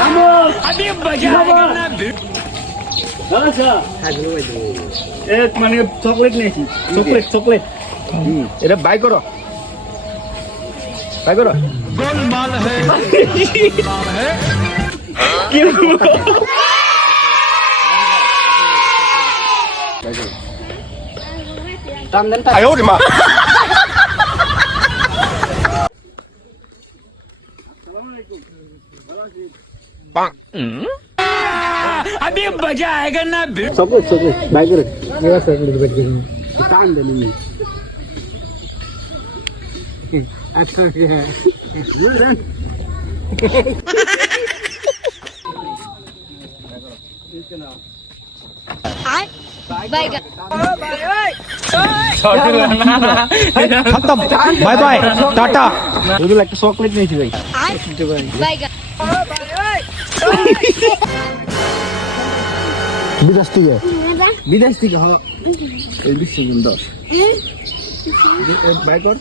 अभी मजा आएगा ना আচ্ছা এক মানে চকলেট নিয়েছি চকলেট এটা বাই করো गोलमाल है কি দাম দেন তা 哎呦我的妈！ अभी मजा आएगा ना চকলেট বাই করে এবার চকলেট বাই করে টান দেন নি আচ্ছা বুঝলেন खत्म बाय बाय टाटा এগুলো একটা চকলেট নিয়েছি ভাই বিদেশ থেকে হ এই বিশ্বজিন 10 বাই কর